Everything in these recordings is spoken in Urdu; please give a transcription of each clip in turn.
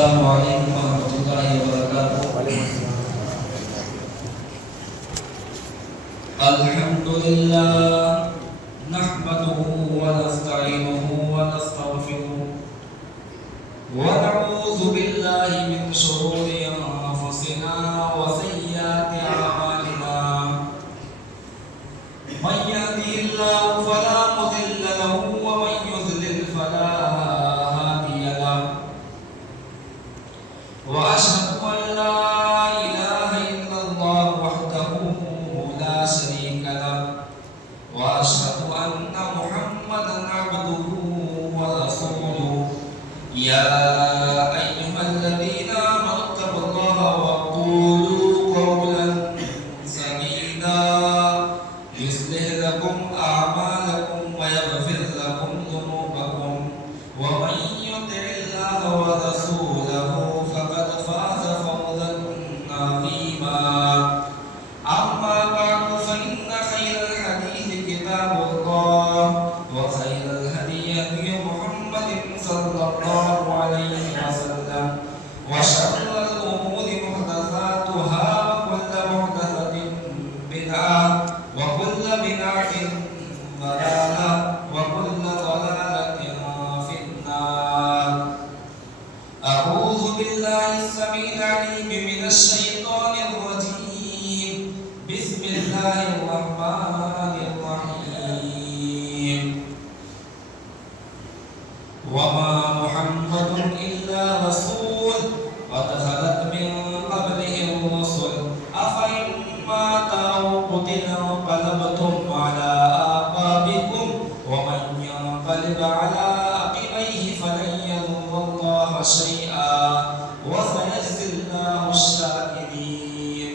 السلام علیکم ورحمۃ اللہ وبرکاتہ۔ الحمد للہ نحمده ونستعینه ونستغفره ونعوذ باللہ من شرور انفسنا وسیئات اعمالنا، من يهده الله فلا مضل له ومن يضلل فلا هادي له، وأشهد أن لا إله إلا الله وحده لا شريك له، وأشهد أن محمدا عبده ورسوله، يا أيها الذين آمنوا اتقوا الله وقولوا قولا سديدا يصلح لكم أعمالكم ويغفر لكم ذنوبكم، ومن يطع الله ورسوله فقد فاز فوزا عظيما. أما بعد فإن خير الحديث كتاب الله، وخير الهدي هدي محمد صلى الله عليه وسلم، وشر الأمور محدثاتها، وكل محدثة بدعة، وكل بدعة ضلالة، وكل ضلالة في النار. أعوذ بالله السميع العليم من الشيطان الرجيم. بسم الله الرحمن الرحيم. وما محمد إلا رسول قد خلت من قبله الرسل، أفإن مات أو قتل انقلبتم على أعقابكم، ومن ينقلب على عقبيه فلن يضر الله شيئا، وسيجزي الله الشاكرين.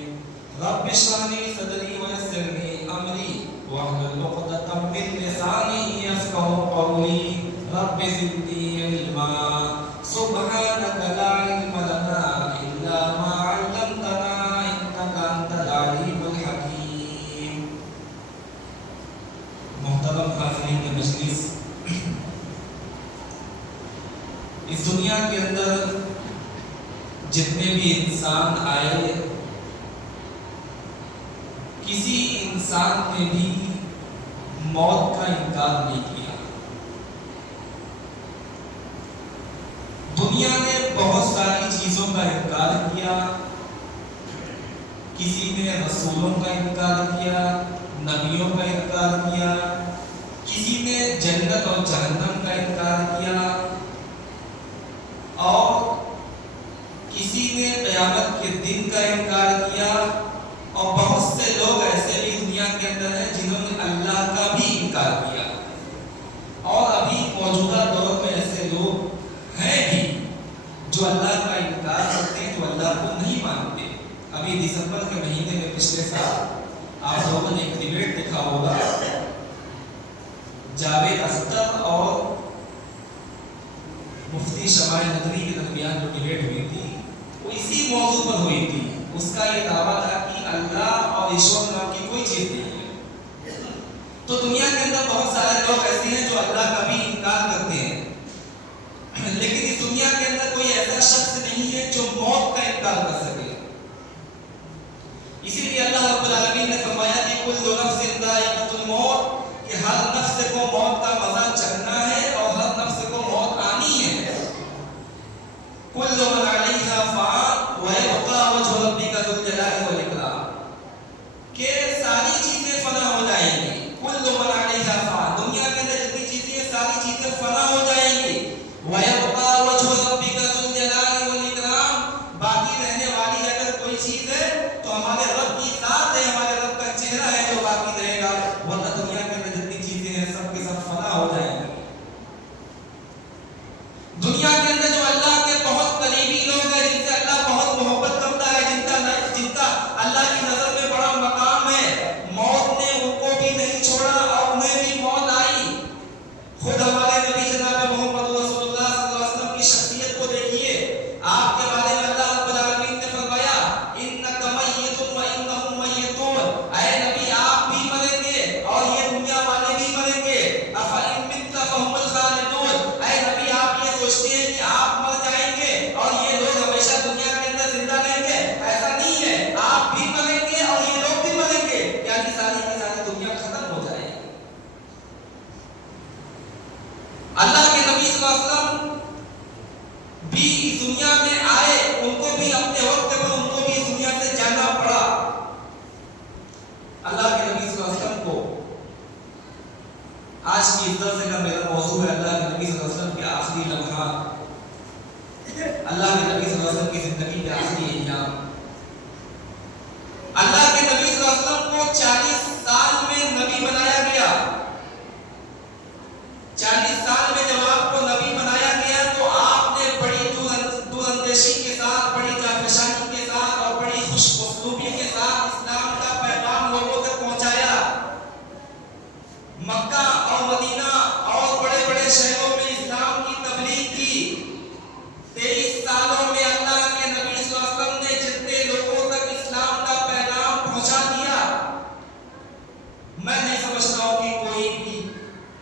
رب اشرح لي صدري ويسر لي أمري واحلل عقدة من لساني يفقهوا قولي. رب زدني علما سبحانك لا علم لنا إلا ما علمتنا إنك أنت العليم الحكيم. محترم حاضرین مجلس، اس دنیا کے اندر جتنے بھی انسان آئے، کسی انسان نے بھی موت کا انکار نہیں کیا. دنیا نے بہت ساری چیزوں کا انکار کیا، کسی نے رسولوں کا انکار کیا، نبیوں کا انکار کیا، کسی نے جنت اور جہنم کا انکار کیا، اور کسی نے قیامت کے دن کا انکار کیا، اور بہت سے لوگ ایسے بھی دنیا کے اندر ہیں جنہوں نے اللہ کا بھی انکار کیا. اور ابھی موجودہ دور میں ایسے لوگ ہیں بھی جو اللہ کا انکار کرتے ہیں، جو اللہ کو نہیں مانتے. ابھی دسمبر کے مہینے میں پچھلے سال آپ لوگوں نے ایک ڈیبیٹ دیکھا ہوگا، جاوید اختر اور مفتی شمائل ندوی کے درمیان جو ڈیبیٹ ہوئی تھی وہ اسی موضوع پر ہوئی تھی. اس کا یہ دعویٰ تھا کہ اللہ اور ایشور نام کی کوئی چیز نہیں ہے. تو دنیا کے اندر بہت سارے لوگ ایسے ہیں جو اللہ کا بھی انکار کرتے ہیں، لیکن اس دنیا کے اندر کوئی ایسا شخص نہیں ہے جو موت کا انکار کر سکے. اسی لیے اللہ رب العالمین نے فرمایا کہ کل نفس ذائقۃ الموت، کہ ہر نفس کو موت کا مزہ چکھنا ہے اور ہر نفس کو موت آنی ہے. کل من علیہا فان ویبقى وجہ ربک ذو الجلال والاکرام، کہ ساری چیزیں فنا ہو جائیں گی. کل من علیہا فان، دنیا کے اندر جتنی چیزیں ہیں ساری چیزیں فنا ہو جائیں گی. وَيَبْقَى وَجْهُ رَبِّكَ ذُو الْجَلَالِ وَالْإِكْرَامِ، باقی رہنے والی اگر کوئی چیز ہے تو ہمارے رب کی ذات ہے، ہمارے رب کا چہرہ ہے جو باقی رہے گا. ورنہ دنیا کے اندر جتنی چیزیں ہیں سب کے سب فنا ہو جائیں گی. دنیا کے اندر جو اللہ کے بہت قریب بھی اس دنیا میں آئے، ان کو بھی اپنے وقت پر ان کو بھی اس دنیا سے جانا پڑا۔ اللہ کے نبی صلی اللہ علیہ وسلم کو آج کی اس درس کا میرا موضوع ہے اللہ کے نبی صلی اللہ علیہ وسلم کے آخری لمحات، اللہ کے نبی صلی اللہ علیہ وسلم کی زندگی کے آخری ایام۔ اللہ کے نبی صلی اللہ علیہ وسلم کو 40 سال میں نبی بنایا گیا۔ 40 سال میں جب آپ کو نبی بنایا گیا تو آپ نے بڑی دور اندیشی کے ساتھ، بڑی جانفشانی کے ساتھ اور بڑی خوش اسلوبی کے ساتھ اسلام کا پیغام لوگوں تک پہنچایا۔ مکہ اور مدینہ اور بڑے بڑے شہروں میں اسلام کی تبلیغ کی۔ 23 سالوں میں اللہ کے نبی صلی اللہ علیہ وسلم نے جتنے لوگوں تک اسلام کا پیغام پہنچا دیا، میں نہیں سمجھتا ہوں کہ کوئی بھی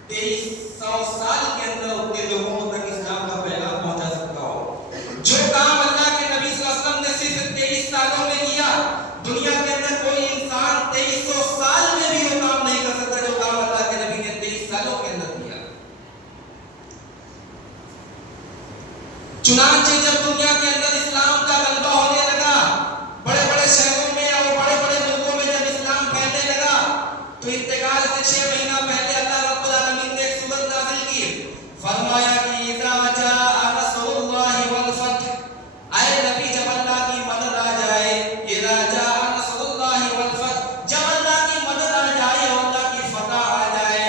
2300 سال کے اندر اتنے لوگوں تک اسلام کا پیغام پہنچا سکتا ہو۔ جو کام اللہ کے نبی صلی اللہ علیہ وسلم نے صرف 23 سالوں میں کیا، دنیا کے اندر کوئی انسان 2300 سال میں بھی وہ کام نہیں کر سکتا جو کام اللہ کے نبی نے 23 سالوں کے اندر کیا۔ چنانچہ جب دنیا کے اندر اسلام کا غلبہ ہونے لگا، بڑے بڑے شہروں میں اور بڑے بڑے ملکوں میں جب اسلام پھیلنے لگا، تو انتقال سے 6 مہینہ پہلے اللہ رب العالمین نے ایک سورت نازل کی، فرمایا کہ اذا جاء نصر اللہ والفتح، اے نبی جب اللہ کی مدد آ جائے، اذا جاء نصر اللہ والفتح، جب اللہ کی مدد آ جائے اور اللہ کی فتح آ جائے،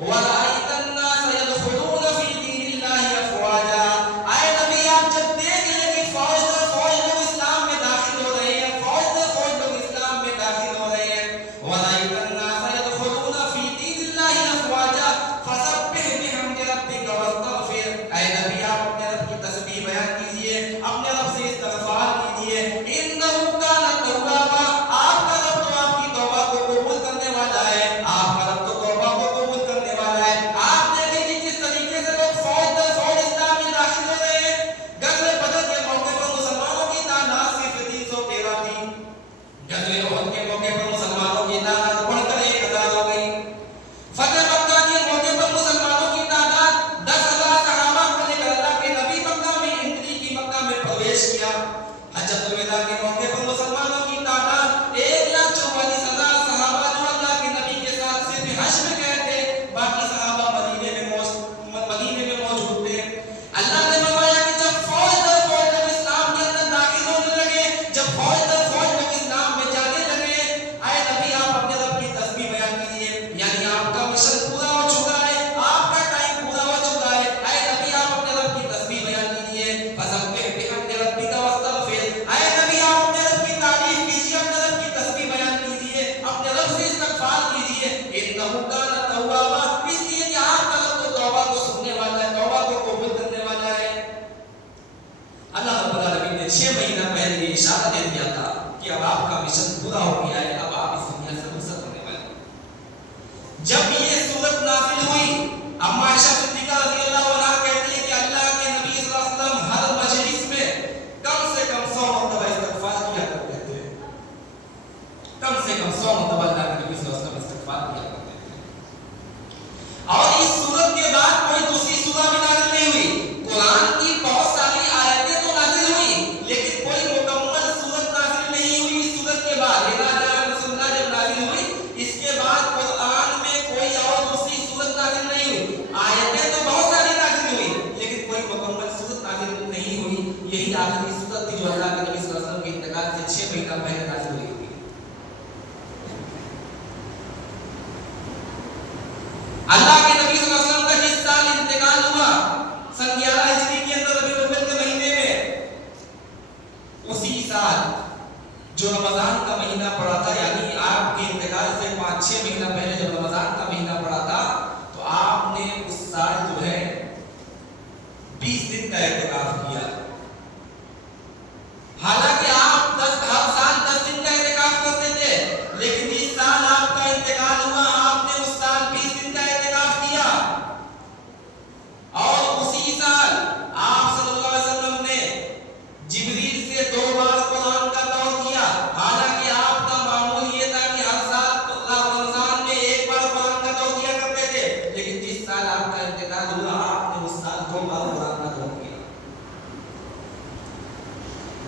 ورأیت الناس يدخلون فی دین اللہ افواجا، اے نبی آپ جب دیکھ لیں کہ فوج در فوج لوگ اسلام میں داخل ہو رہے ہیں، فوج در فوج لوگ اسلام میں داخل ہو رہے ہیں، ورأیت الناس يدخلون فی دین اللہ افواجا فسبح بحمد ربک واستغفر، اے نبی آپ اپنے رب کی تسبیح بیان کیجئے، اپنے رب سے استغفار کیجئے، انہ کان توابا، آپ کا رب تو آپ کی توبہ کو قبول کرنے والا ہے، آپ کا رب تو توبہ کو قبول کرنے والا ہے۔ آپ دیکھیں کہ کس طریقے سے لوگ فوج در فوج اسلام میں داخل ہو رہے ہیں۔ غزوہ بدر کے موقع پر مسلمانوں کی تعداد صرف 313 تھی، غزوہ احد کے موقع پر مسلمانوں کی تعداد بڑھ کر 1000 ہو گئی، فتح مکہ کے موقع پر مسلمانوں کی تعداد 10,000 صحابہ کو لے کر اللہ کے نبی مکہ میں انٹری کی، مکہ میں پرویش کیا۔ حجۃ الوداع کے موقع پر مسلمانوں کی تعداد 1,44,000 صحابہ جو اللہ کے نبی کے ساتھ صرف حج میں گئے تھے، باقی صحابہ مدینے میں موجود تھے۔ اللہ نے فرمایا کہ جب فوج در فوج لوگ اسلام کے اندر داخل ہونے لگے، جب فوج در فوج لوگ اسلام میں جانے لگے، اے نبی آپ اپنے رب کی تسبیح بیان کیجئے، یعنی آپ کا مشن پورا ہو چکا ہے، آپ کا ٹائم پورا ہو چکا ہے، اے نبی آپ اپنے رب کی تسبیح بیان کیجئے، فسبح بحمد ربک واستغفر، اے نبی آپ اپنے رب کی تعریف کیجئے، اپنے رب کی تسبیح بیان کیجئے، اپنے رب سے استغفار کیجئے، انہ کان توابا، اس لیے کہ آپ کا رب تو توبہ کو سننے والا ہے، توبہ کو قبول کرنے والا ہے۔ اللہ رب العالمین نے 6 مہینہ پہلے یہ اشارہ دے دیا تھا کہ اب آپ کا مشن پورا ہو گیا ہے، اب آپ اس دنیا سے رخصت ہونے والے ہیں۔ جب یہ سورت نازل ہوئی، اما عائشہ صدیقہ رضی اللہ عنہا کہتی ہے کہ اللہ کے نبی صلی اللہ علیہ وسلم ہر مجلس میں کم سے کم 100 مرتبہ استغفار کیا کرتے تھے، کم سے کم 100 مرتبہ اللہ کے نبی صلی اللہ علیہ وسلم استغفار کیا کرتے تھے۔ اور اس سورت کے بعد کوئی دوسری سورہ بھی نازل نہیں ہوئی، قرآن کی بہت ساری آیتیں تو نازل ہوئی لیکن کوئی مکمل سورت نازل نہیں ہوئی۔ اس سورت کے بعد اذا جاء نصر اللہ جب نازل ہوئی، اس کے بعد قرآن میں کوئی اور دوسری سورت نازل نہیں ہوئی، آیتیں تو بہت ساری نازل ہوئی لیکن کوئی مکمل سورت نازل نہیں ہوئی۔ یہی آخری سورت تھی جو اللہ کے نبی صلی اللہ علیہ وسلم کے انتقال سے 6 مہینہ پہلے نازل ہوئی تھی۔ اللہ کے نبی صلی اللہ علیہ وسلم کا جس سال انتقال ہوا، سن 11 ہجری کے اندر ربیع الاول کے مہینے میں، اسی سال جو رمضان کا مہینہ پڑا تھا، یعنی آپ کے انتقال سے 5-6 مہینہ پہلے جب رمضان کا مہینہ پڑا تھا تو آپ نے اس سال جو ہے 20 دن کا اعتکاف کیا۔ حالانکہ آپ ہر سال 10 دن کا اعتکاف کرتے تھے، لیکن اس سال آپ کا انتقال ہوا، آپ نے اس سال 20 دن کا اعتکاف کیا۔ اور اسی سال آپ صلی اللہ علیہ وسلم نے جبریل سے 2 بار قرآن کا دور کیا۔ حالانکہ آپ کا معمول یہ تھا کہ ہر سال رمضان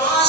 5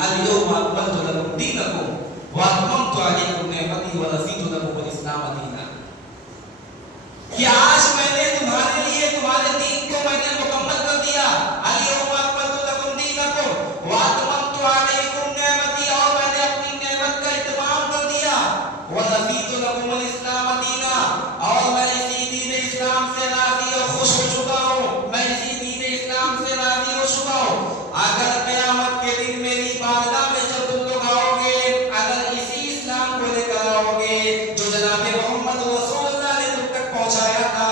اليوم اکملت لکم دینکم واتممت علیکم نعمتی ورضیت لکم الاسلام دینا، کہ آج میں نے تمہارے لیے تمہارے دین کو میں نے مکمل کر دیا، اليوم اکملت لکم دینکم واتممت علیکم نعمتی، اور میں نے اپنی نعمت کا اتمام کر دیا، ورضیت لکم الاسلام دینا، اور میں اسی دین اسلام سے راضی اور خوش ہو چکا ہوں، میں اسی دین اسلام سے راضی ہو چکا ہوں۔ اگر قیامت کے دن میری بارگاہ میں جب تم لوگ آؤ گے، اگر اسی اسلام کو لے کر آؤ گے جو جناب محمد رسول اللہ نے تم تک پہنچایا تھا،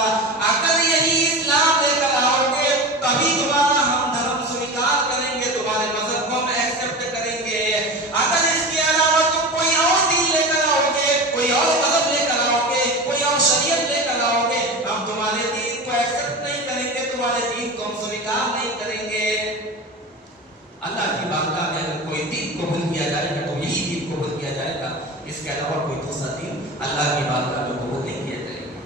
اگر یہی اسلام لے کر آؤ گے تبھی تمہارا ہم دھرم سویکار کریں گے، تمہارے مذہب کو ہم ایکسپٹ کریں گے۔ اگر اس کے علاوہ تم کوئی اور دین لے کر آؤ گے، کوئی اور مذہب لے کر آؤ گے، کوئی اور شریعت لے کر آؤ گے، ہم تمہارے دین کو ایکسپٹ نہیں کریں گے، تمہارے دین کو ہم سویکار نہیں کریں گے۔ اللہ کی بارگاہ میں اگر کوئی دین قبول کیا جائے گا تو یہی دین قبول کیا جائے گا، اس کے علاوہ کوئی دوسرا دین اللہ کی بارگاہ میں قبول نہیں کیا جائے گا۔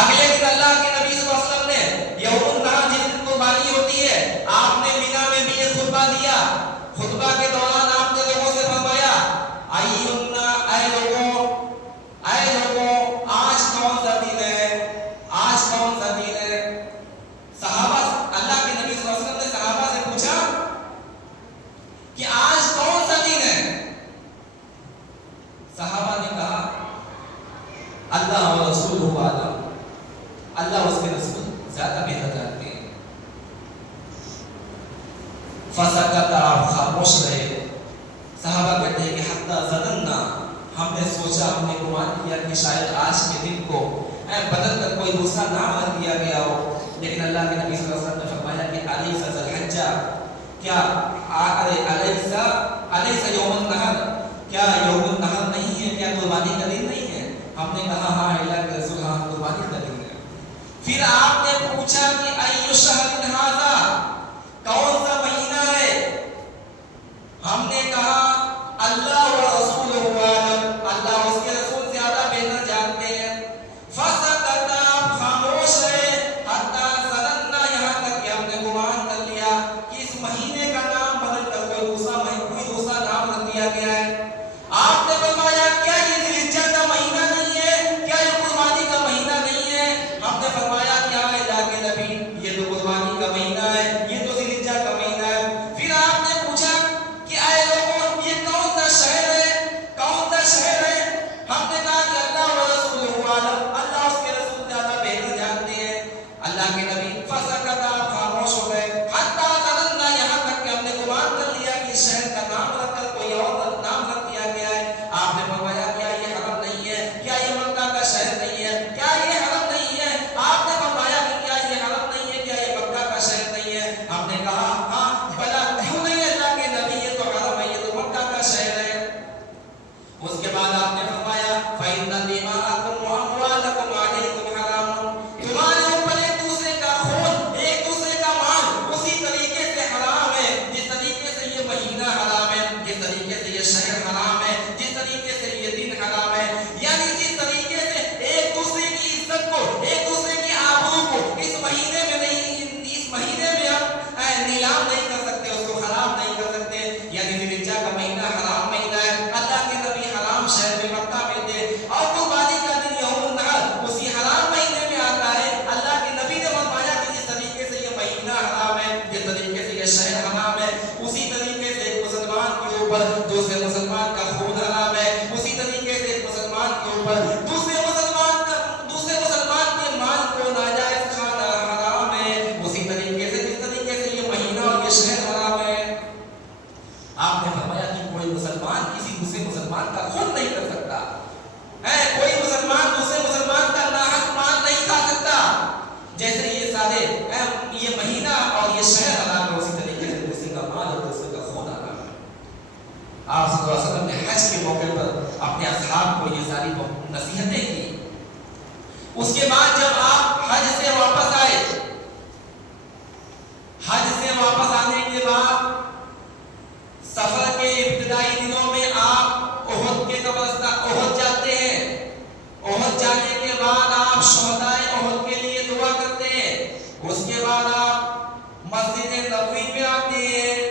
اگلے دن اللہ کے نبی صلی اللہ علیہ وسلم نے یوم النحر جس دن قربانی ہوتی ہے، آپ نے مینا میں بھی یہ خطبہ دیا۔ خطبہ کے دوران آپ نے لوگوں سے فرمایا اے لوگوں آج کون سا دن ہے، آج کون سا دن ہے۔ صحابہ، اللہ کے نبی صلی اللہ علیہ وسلم نے صحابہ سے پوچھا کہ آج کون سا دن ہے؟ صحابہ نے کہا اللہ و رسولہ عالم، اللہ اس کے رسول زیادہ بہتر جانتے ہیں۔ فسکت، آپ خاموش رہے۔ صحابہ کہتے ہیں کہ حتی ظننا، ہم نے سوچا، ہم نے گمان کیا کہ شاید آج کے دن کو بدل کر کوئی دوسرا نام رکھ دیا گیا ہو، لیکن اللہ کے نبی صلی اللہ علیہ وسلم نے فرمایا کہ الیس ذی الحجہ، کیا الیس یوم النحر، کیا یوم النحر نہیں ہے، کیا قربانی کا دن نہیں ہے؟ ہم نے کہا ہاں اللہ کے رسول، ہاں قربانی کا دن ہے۔ پھر آپ نے پوچھا کہ ای شہر ھذا، کون سا مہینہ ہے؟ ہم نے کہا اللہ و رسولہ عالم، اللہ اس کے رسول زیادہ بہتر جانتے ہیں۔ فسکت، آپ خاموش رہے، حتی ظننا، یہاں تک کہ ہم نے گمان کر لیا کہ اس مہینے کا نام بدل کر کوئی دوسرا نام رکھ دیا گیا ہے۔ آپ نے فرمایا کیا یہ ذی الحجہ کا مہینہ نہیں ہے، کیا یہ قربانی کا مہینہ نہیں ہے؟ ہم نے فرمایا کہ ہاں اللہ کے نبی، یہ تو قربانی کا مہینہ ہے، یہ تو ذی الحجہ کا مہینہ ہے۔ پھر آپ نے پوچھا کہ اے لوگوں یہ کون سا شہر ہے، کون سا شہر ہے؟ ہم نے کہا کہ اللہ و رسولہ عالم، اللہ اس کے رسول زیادہ بہتر جانتے ہیں۔ اللہ کے نبی فسکت، آپ خاموش ہو گئے، حتی ظننا، یہاں تک کہ ہم نے گمان کر لیا کہ اس شہر کا نام رکھ کر کوئی اور نام رکھ دیا گیا ہے۔ آپ نے فرمایا کیا یہ حرم نہیں ہے، کیا یہ مکہ کا شہر نہیں ہے، کیا یہ حرم نہیں ہے؟ آپ نے فرمایا کہ کیا یہ حرم نہیں ہے، کیا یہ مکہ کا شہر نہیں ہے؟ ہم نے کہا ہاں بلا، کیوں نہیں ہے اللہ کے نبی، یہ تو حرم ہے، یہ تو مکہ کا شہر ہے۔ اس کے بعد آپ نے فرمایا فَإِنَّ دِمَاءَكُمْ وَأَمْوَالَكُمْ عَلَيْكُمْ حَرَامٌ، تمہارے اوپر ایک دوسرے کا خون، ایک دوسرے کا مال اسی طریقے سے حرام ہے جس طریقے سے یہ مہینہ حرام ہے، جس طریقے سے یہ شہر حرام ہے، جس طریقے سے یہ دن حرام ہے۔ یعنی جس طریقے سے ایک دوسرے کی عزت کو، ایک دوسرے کی آبرو کو اس مہینے میں نہیں، اس مہینے میں ہم نیلام نہیں کر سکتے، اس کو حرام نہیں کر سکتے۔ یعنی ذی الحجہ کا مہینہ حرام مہینہ ہے، اللہ کے نبی حرام شہر میں مکہ میں تھے، اور قربانی کا دن یوم النحر اسی حرام مہینے میں آتا ہے۔ اللہ کے نبی نے فرمایا کہ جس طریقے سے یہ مہینہ حرام ہے، جس طریقے سے یہ شہر حرام ہے، اسی طریقے سے ایک مسلمان کے اوپر دوسرے مسلمان کا خون حرام ہے، اسی طریقے سے ایک مسلمان کے اوپر دوسرے مسلمان کے مال کو ناجائز کھانا حرام ہے، اسی طریقے سے جس طریقے سے یہ مہینہ اور یہ شہر حرام ہے۔ آپ نے فرمایا کہ کوئی مسلمان کسی دوسرے مسلمان کا خون نہیں کر سکتا ہے، کوئی مسلمان دوسرے مسلمان کا ناحق مال نہیں کھا سکتا، جیسے یہ سارے یہ مہینہ اور یہ شہر حرام ہے، اسی طریقے سے دوسرے کا مال اور دوسرے کا خون حرام ہے۔ آپ صلی اللہ علیہ وسلم نے حج کے موقع پر اپنے اصحاب کو یہ ساری نصیحتیں کی۔ اس کے بعد جب آپ حج سے واپس آئے، حج سے واپس آنے کے بعد سفر کے ابتدائی دنوں میں آپ احد کے قبرستان احد جاتے ہیں۔ احد جانے کے بعد آپ شہدائے احد کے لیے دعا کرتے ہیں۔ اس کے بعد آپ مسجد نبوی میں آتے ہیں۔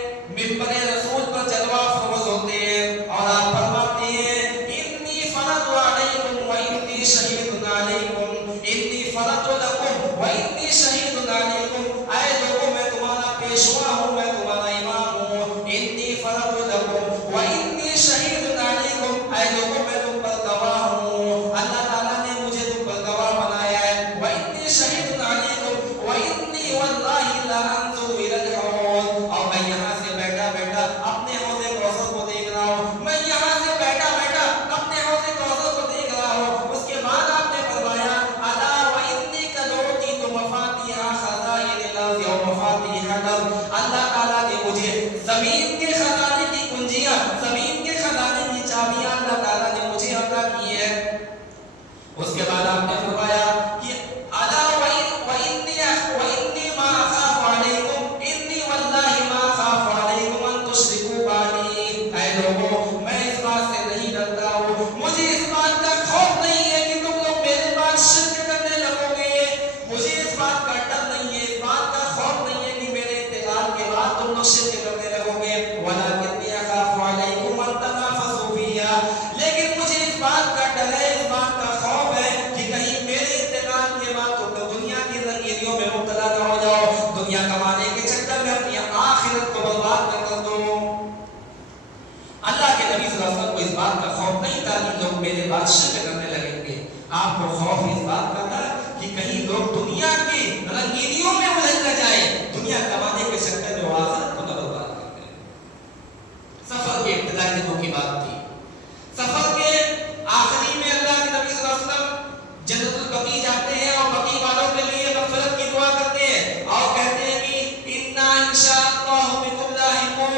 گیا، لیکن مجھے اس بات کا ڈر ہے، اس بات کا خوف ہے کہ کہیں میرے انتقال کے بعد تو دنیا کی رنگینیوں میں مبتلا نہ ہو جاؤ، دنیا کمانے کے چکر میں اپنی آخرت کو برباد نہ کر دو۔ اللہ کے نبی صلی اللہ علیہ وسلم کو اس بات کا خوف نہیں تھا کہ لوگ میرے بعد شرک کرنے لگیں گے، آپ کو خوف اس بات کا تھا کہ کہیں لوگ دنیا کی رنگینیوں میں الجھ نہ جائے، دنیا کمانے کے چکر میں آخرت کو نہ برباد کر دیں۔ سفر کے ابتدائی دنوں کی بات تھی، سفر کے آخری میں اللہ کے نبی صلی اللہ علیہ وسلم جنت البقیع جاتے ہیں اور بقیع والوں کے لیے مغفرت کی دعا کرتے ہیں اور کہتے ہیں کہ انا انشاءاللہ بکم لاحقون،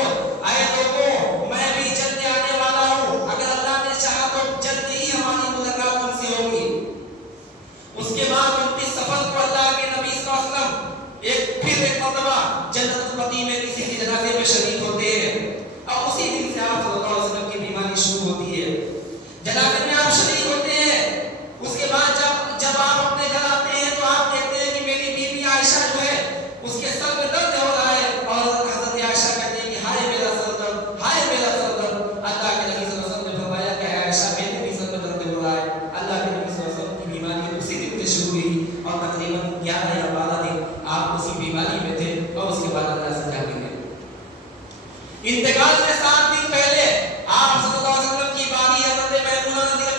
اے لوگوں میں بھی جلد آنے والا ہوں، اگر اللہ نے چاہا تو جلد ہی ہماری ملاقات ان سے ہوگی۔ اس کے بعد 29 سفر کو اللہ کے نبی صلی اللہ علیہ وسلم پھر ایک مرتبہ جنت البقیع میں کسی کے جنازے میں شریک ہوتے ہیں، اور اسی دن سے آپ صلی اللہ علیہ وسلم کی بیماری شروع ہوتی ہے، جنازے میں آپ شریک ہوتے ہیں۔ اس کے بعد جب آپ اپنے گھر آتے ہیں تو آپ دیکھتے ہیں کہ میری بیوی عائشہ جو ہے اس کے سر میں درد ہو رہا ہے، اور حضرت عائشہ کہتے ہیں کہ ہائے میرا سر درد، ہائے میرا سر درد۔ اللہ کے نبی صلی اللہ علیہ وسلم نے فرمایا کہ عائشہ میرے بھی سر میں درد ہو رہا ہے۔ اللہ کے نبی صلی اللہ علیہ وسلم کی بیماری اسی دن سے شروع ہوئی اور تقریباً 11 یا 12 دن آپ اسی بیماری میں تھے، اور اس کے بعد اللہ سے جا کے گئے۔ انتقال سے 7 دن پہلے آپ صلی اللہ علیہ وسلم کی باری حضرت میمونہ رضی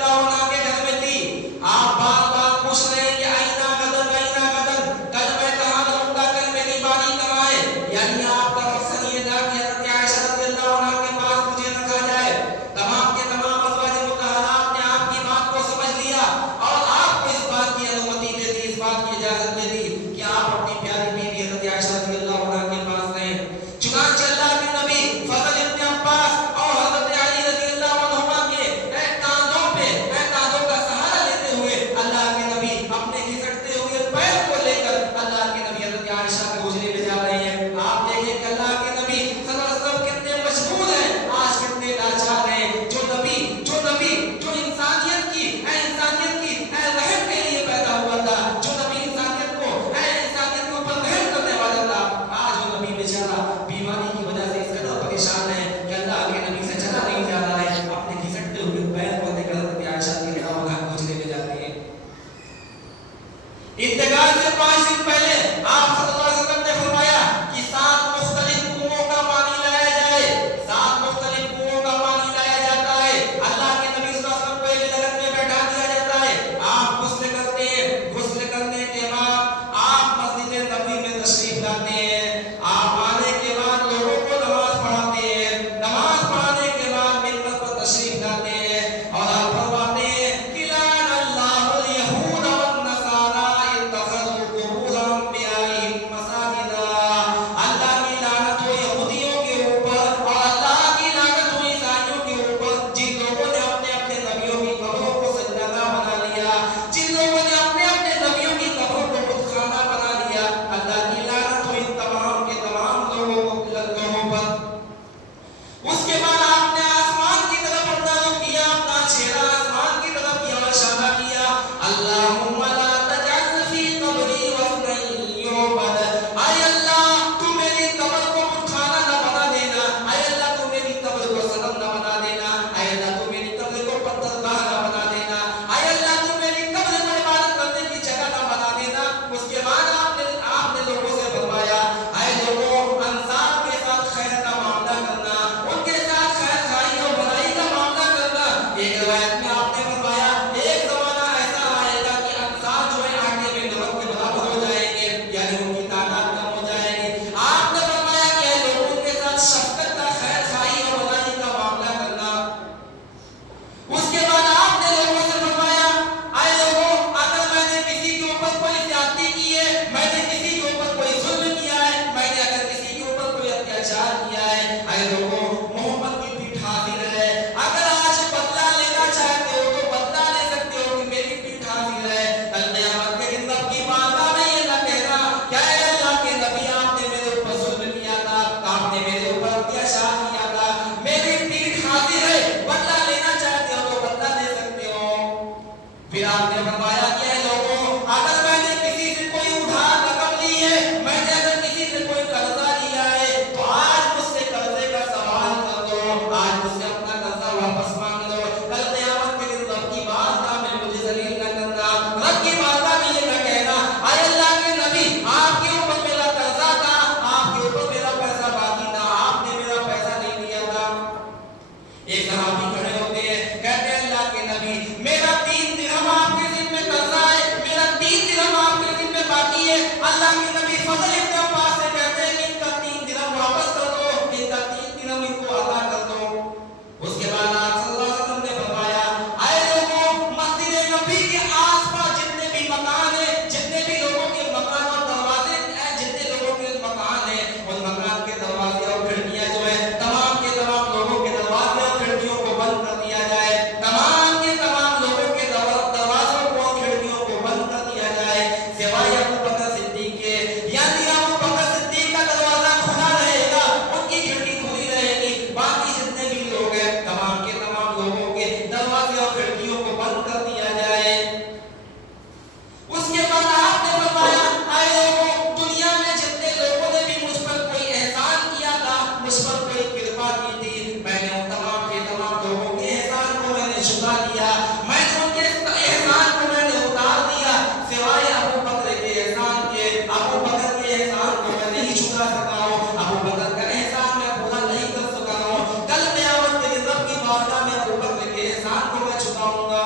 نے جھکا دیا، میں نے ان کے احسان کو میں نے اتار دیا، سوائے ابو بکر کے احسان کے، ابو بکر کے احسان کو میں نہیں جھکا سکا ہوں، ابو بکر کا احسان میں پورا نہیں کر سکا ہوں، کل قیامت کے دن رب کی بارگاہ میں ابو بکر کے احسان کو میں جھکاؤں گا۔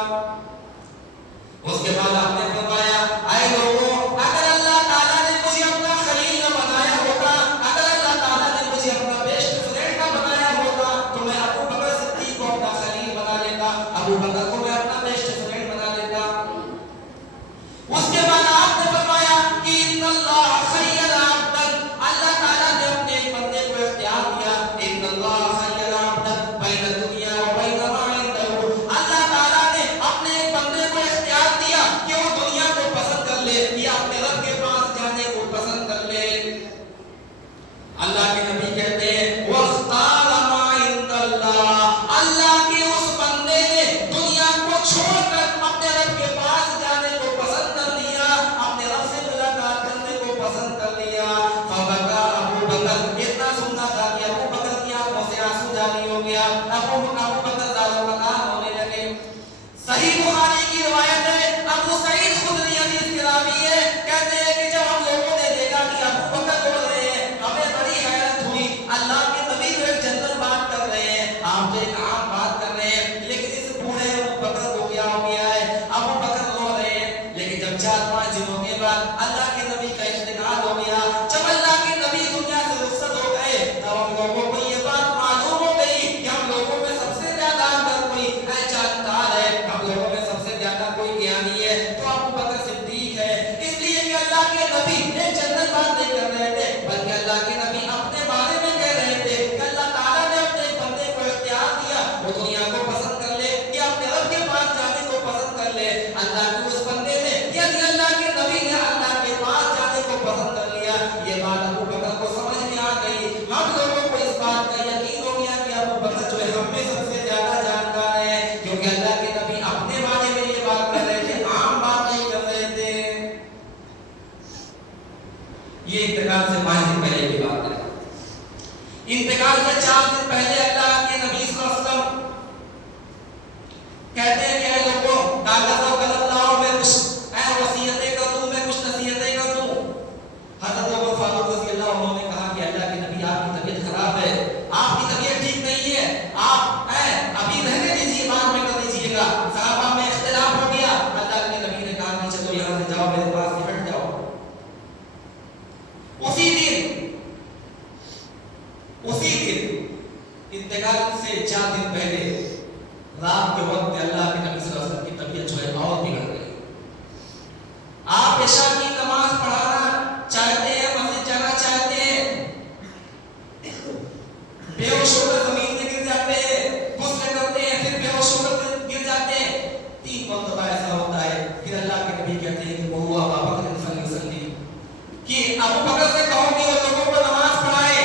اس کے بعد آپ نے فرمایا اے لوگوں، اگر اللہ تعالیٰ نے مجھے اپنا خلیل نہ بنایا ہوتا، اگر اللہ تعالیٰ نے مجھے اپنا بیسٹ فرینڈ نہ بنایا ہوتا تو میں ابو بکر صدیق کو اپنا خلیل بنا لیتا، ابو بکر کو میں اپنا بیسٹ فرینڈ بنا لیتا۔ اس کے بعد آپ نے فرمایا کہ ان اللہ خیر عبدا، اللہ تعالیٰ نے اپنے ایک بندے کو اختیار دیا، ان اللہ خیر عبدا بین الدنیا و بین ما عنده، اللہ تعالیٰ نے اپنے ایک بندے کو اختیار دیا کہ وہ دنیا کو پسند کر لے یا اپنے رب کے پاس جانے کو پسند کر لے۔ اللہ کے نبی کہتے ہیں وَاخْتَارَ مَا عِندَ اللَّهِ، اللہ کے اس بندے نے دنیا کو چھوڑ کر اپنے رب کے پاس جانے کو پسند کر لیا، اپنے رب سے ملاقات کرنے کو پسند کر لیا۔ فَبَكَى ابو بکر، اتنا سننا تھا کہ ابو بکر کی آنکھوں سے آنسو جاری ہو گیا، ابو بکر دارو مکان ہونے لگے۔ صحیح بخاری کی روایت ہے، ابو سعید خدری حدیث کے راوی ہے، کہتے ہیں کہ جب ہم لوگوں نے دیکھا کہ ابو بکر رو رہے ہیں، ہمیں بڑی حیرت ہوئی، اللہ کے نبی کو ایک جنرل بات کر رہے ہیں، آپ تو ایک عام بات کر رہے ہیں، لیکن اس بوڑھے ابو بکر کو کیا ہو گیا ہے؟ ابو بکر رو رہے ہیں، لیکن جب 4-5 دنوں کے بعد اللہ کے نبی کا انتقال ہو گیا، جب اللہ کے نبی دنیا سے رخصت ہو گئے، تب ہم لوگوں کو یہ بات معلوم ہو گئی کہ ہم لوگوں میں سب سے زیادہ اگر کوئی جانکار ہے، ہم لوگوں میں سب سے زیادہ کوئی گیانی ہے تو ابو بکر صدیق ہے۔ اس لیے کہ اللہ کے نبی ایک جنرل بات نہیں کر رہے تھے، بلکہ اللہ کے نبی اپنے بارے میں کہہ رہے تھے کہ اللہ تعالیٰ نے اپنے بندے کو اختیار دیا وہ دنیا کو پسند کر لے یا اپنے رب کے پاس جانے کو پسند کر لے۔ اللہ کے اس بندے نے یعنی اللہ کے نبی نے اللہ کے پاس جانے کو پسند کر لیا۔ یہ بات ابو بکر کو سمجھ میں آ گئی، ہم لوگوں کو اس بات کا یقین ہو گیا کہ ابو بکر جو ہے ہم میں سب سے زیادہ جانکار ہے، کیونکہ اللہ کے نبی اپنے بارے میں یہ بات کر رہے تھے، عام بات نہیں کر رہے تھے۔ یہ انتقال سے 5 دن پہلے کی بات ہے۔ انتقال سے 4 دن پہلے اللہ کے نبی صلی اللہ علیہ وسلم کہتے ہیں کہ اے لوگوں، کاغذ و قلم لاؤ، میں کچھ وصیتیں کر دوں، میں کچھ نصیحتیں کر دوں۔ حضرت عمر فاروق رضی اللہ عنہ نے کہا کہ اللہ کے نبی آپ کی طبیعت خراب ہے، آپ کی طبیعت ٹھیک نہیں ہے، آپ ابھی رہنے دیجیے، بعد میں کر دیجیے گا۔ صحابہ میں اختلاف ہو گیا، اللہ کے نبی نے کہا کہ چلو یہاں سے جاؤ، میرے پاس سے ہٹ جاؤ۔ اسی دن انتقال سے 4 دن پہلے رات کے وقت اللہ کے نبی صلی اللہ علیہ وسلم کی طبیعت جو ہے اور بگڑ گئی۔ آپ عشاء کی نماز پڑھانا چاہتے ہیں، مسجد جانا چاہتے ہیں، بے ہوش ہو کر زمین میں گر جاتے ہیں، غسل کرتے ہیں، پھر بے ہوش ہو کر گر جاتے ہیں، 3 مرتبہ ایسا ہوتا ہے۔ پھر اللہ کے نبی کہتے ہیں کہ وہ ابا بکر صلی کہ ابو بکر سے کہو کہ وہ لوگوں کو نماز پڑھائے،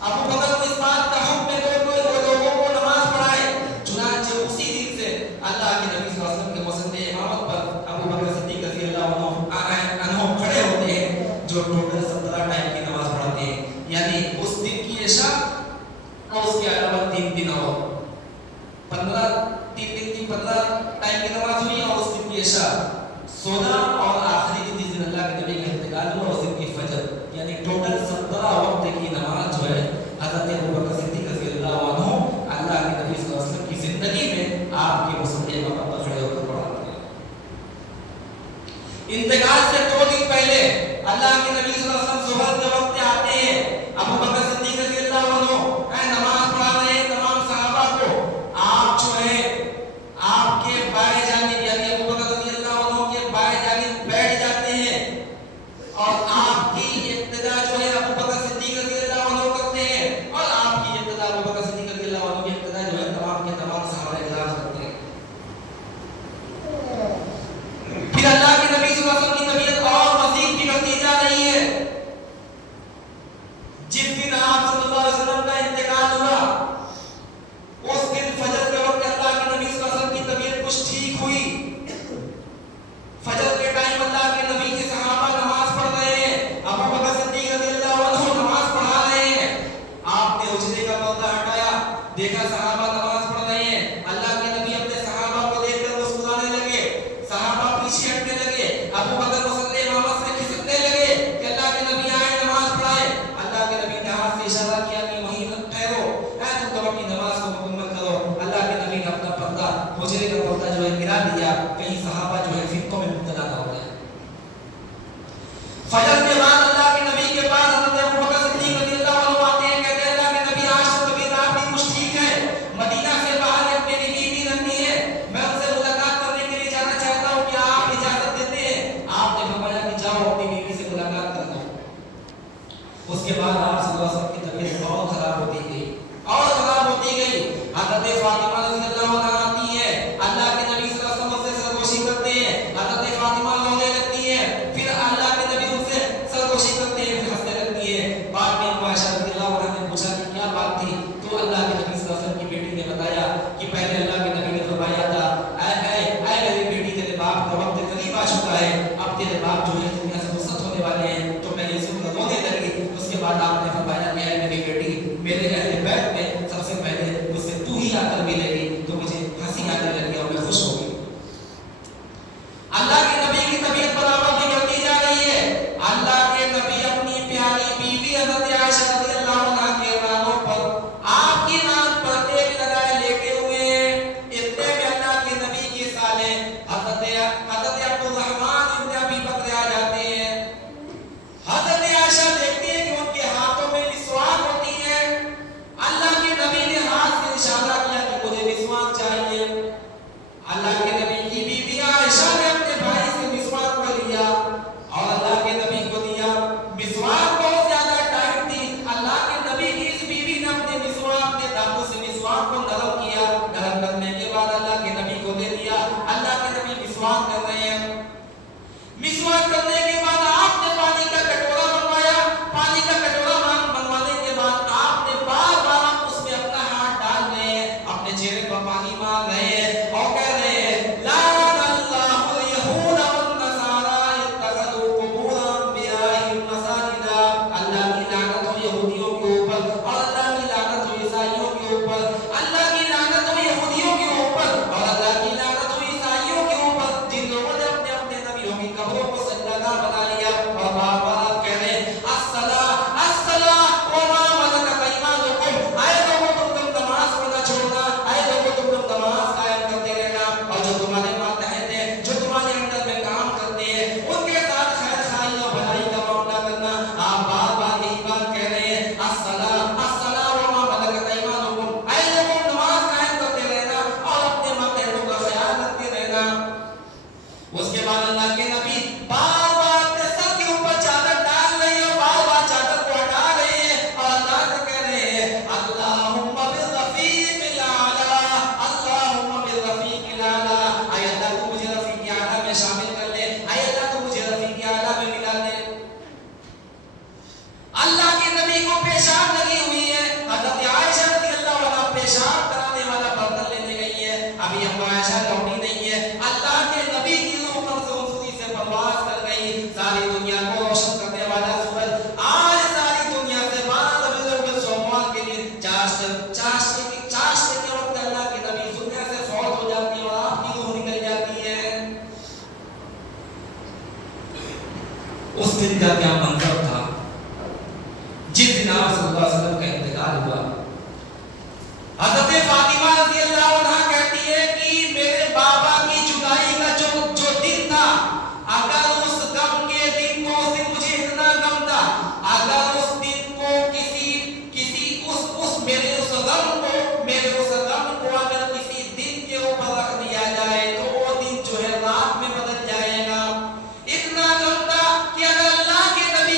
ابو بکر کو اس بات کا حکم دے دو کہ وہ لوگوں کو نماز پڑھائے۔ چنانچہ اسی دن سے اللہ کے نبی صلی اللہ علیہ وسلم کے مسند امامت پر ابو بکر صدیق رضی اللہ عنہ کھڑے ہوتے ہیں، جو ٹوٹل 17 ٹائم کی نماز پڑھاتے ہیں، یعنی اس دن کی عشاء اور اس کے علاوہ 3 دن اور 3 دن کی 15 ٹائم کی نماز ہوئی، اور اس دن کی عشاء 16 اور آخری دن جس دن اللہ کے نبی کا انتقال ہوا اس دن کی فجر، یعنی ٹوٹل 17 وقت کی نماز جو ہے حضرت ابو بکر صدیق رضی اللہ عنہ اللہ کے نبی صلی اللہ علیہ وسلم کی زندگی میں آپ کے مسند امامت پر کھڑے ہو کر پڑھاتے ہیں۔ انتقال سے 2 دن پہلے اللہ کے نبی صلی اللہ علیہ وسلم ظہر کے وقت آتے ہیں، ابو بکر صدیق رضی اللہ عنہ نماز پڑھا رہے ہیں تمام صحابہ کو، آپ جو ہے آپ کے بائیں جانب یعنی ابو بکر رضی اللہ عنہ کے بائیں جانب بیٹھ جاتے ہیں، اور آپ کی ابتدا جو ہے ابو بکر صدیق رضی اللہ عنہ کرتے ہیں، اور آپ کی ابتدا ابو بکر صدیق رضی اللہ عنہ کی ابتدا جو ہے تمام کے تمام صحابہ کرام کرتے ہیں۔ پھر اللہ کے نبی صلی اللہ علیہ وسلم کی طبیعت اور مزید بگڑتی جا رہی ہے، حجرے کا پردہ جو ہے گرا دیا، کئی صحابہ جو ہے فرقوں میں مبتلا نہ ہو گئے۔ فجر کے بعد اللہ کے نبی کے پاس حضرت ابو بکر صدیق رضی اللہ عنہ آتے ہیں، کہتے ہیں اللہ کے نبی آج تو طبیعت آپ کی کچھ ٹھیک ہے، مدینہ سے باہر ایک میری بیوی رہتی ہے، میں ان سے ملاقات کرنے کے لیے جانا چاہتا ہوں، کیا آپ اجازت دیتے ہیں؟ آپ نے فرمایا کہ جاؤ اپنی بیوی سے ملاقات کر لو۔ اس کے بعد آپ صلی اللہ علیہ وسلم کی طبیعت بہت خراب ہوتی گئی اور خراب ہوتی گئی۔ حضرت فاطمہ رضی اللہ عنہا آتی ہے، اللہ کے نبی صلی اللہ علیہ وسلم سے سرگوشی کرتے ہیں، حضرت فاطمہ رونے لگتی ہے، پھر اللہ کے نبی ان سے سرگوشی کرتے ہیں، پھر ہنسنے لگتی ہے۔ بعد میں عائشہ رضی اللہ عنہا نے پوچھا کہ کیا بات تھی؟ تو اللہ کے نبی صلی اللہ علیہ وسلم کی بیٹی نے بتایا کہ پہلے اللہ کے نبی نے فرمایا تھا، اے میری بیٹی تیرے باپ کا وقت قریب آ چکا ہے، اب تیرے باپ جو ہے دنیا سے رخصت ہونے والے ہیں، تو میں یہ سن کر رونے لگی۔ اس کے بعد آپ نے فرمایا کہ اے میری بیٹی، میرے اہل بیت میں سب سے پہلے مجھ سے تو ہی آ کر ملے گی، تو مجھے ہنسی آنے لگی اور میں خوش ہو گئی۔ اللہ کے نبی کی طبیعت برابر بگڑتی جا رہی ہے۔ اللہ کے نبی اپنی پیاری بیوی حضرت عائشہ رضی اللہ عنہا کے رانوں پر آپ کی ران پر تیل لگائے لیٹے ہوئے ہیں۔ اتنے میں اللہ کے نبی کی سالے حضرت عبد الرحمن ابن ابی بکر آ جاتے ہیں۔ حضرت عائشہ دیکھتی ہے کہ ان کے ہاتھوں میں مسواک ہوتی ہے۔ اللہ کے نبی نے ہاتھ سے اشارہ کیا کہ مجھے مسواک چاہیے۔ اللہ کے نبی کی بیوی عائشہ نے اپنے بھائی سے مسواک کو لیا اور اللہ کے نبی کو دیا۔ مسواک بہت زیادہ ٹائٹ تھی، اللہ کے نبی کی اس بیوی نے اپنے مسواک کے دانتوں سے مسواک کو نرم کیا، نرم کرنے کے بعد اللہ کے نبی کو دے دیا۔ اللہ کے نبی مسواک کر رہے ہیں۔ مسواک کرنے کے بعد آپ نے پانی کا کٹورا منگوایا، پانی کا کٹورا منگوانے کے بعد آپ نے بار بار اس میں اپنا ہاتھ ڈال رہے ہیں، اپنے چہرے پر پانی مار رہے ہیں اور کہہ رہے ہیں لعن اللہ الیہود والنصارى اتخذوا قبور انبیائہم مساجد۔ اللہ کی لعنت ہو یہودیوں کے اوپر اور اللہ کی لعنت ہو عیسائیوں کے اوپر، اللہ کی لعنت ہو یہودیوں کے اوپر اور اللہ کی لعنت ہو عیسائیوں کے اوپر، جن لوگوں نے اپنے اپنے نبیوں کی قبروں کو سجدہ بنا لیا اور بار بار کہہ رہے ہیں الصلاۃ الصلاۃ وما ملکت ایمانکم۔ اے لوگوں تم نماز پڑھنا چھوڑنا، اے لوگوں تم نماز قائم کرتے رہنا، اور جو تمہارے ماتحت ہیں، جو تمہارے اندر میں کام کرتے ہیں، ان کے ساتھ خیر خواہی اور بھلائی کا معاملہ کرنا۔ آپ بار بار یہی بات کہہ رہے ہیں الصلاۃ الصلاۃ وما ملکت ایمانکم۔ اے لوگوں نماز قائم کرتے رہنا اور اپنے ماتحتوں کا خیال رکھتے رہنا۔ اس کے بعد اللہ کے نبی بار بار اپنے سر کے اوپر چادر ڈال رہے ہیں اور بار بار چادر کو ہٹا رہے ہیں اور اللہ سے کہہ رہے ہیں اللہم بالرفیق الاعلی، اللہم بالرفیق الاعلی۔ اے اللہ تو مجھے رفیق اعلی میں شامل کر لے، اے اللہ تو مجھے رفیق اعلی میں ملا دے۔ اللہ کے نبی کو پیشاب لگی ہوئی ہے، حضرت عائشہ رضی اللہ عنہا پیشاب کرانے والا برتن لینے گئی ہے، ابھی ہم عائشہ لوٹی نہیں ہے۔ اللہ کے نبی کی روح قبض و انفسی سے پرواز کر گئی، ساری دنیا کو روشن کرنے والا سورج آج ساری دنیا سے 12 ربیع الاول سوموار کے دن چاشنے کے وقت اللہ کے نبی دنیا سے فوت ہو جاتی ہے اور آپ کی روح نکل جاتی ہے۔ اس دن کا کیا منظر تھا جس دن آپ صلی اللہ علیہ وسلم کا انتقال ہوا۔ حضرت فاطمہ رضی اللہ عنہا کہتی ہے کہ میرے بابا کی جدائی کا جو دن تھا، اگر اس غم کے دن کو اس دن مجھے اتنا غم تھا، اگر اس دن کو میرے اس غم کو اگر کسی دن کے اوپر رکھ دیا جائے تو وہ دن جو ہے رات میں بدل جائے گا۔ اتنا غم تھا کہ اگر اللہ کے نبی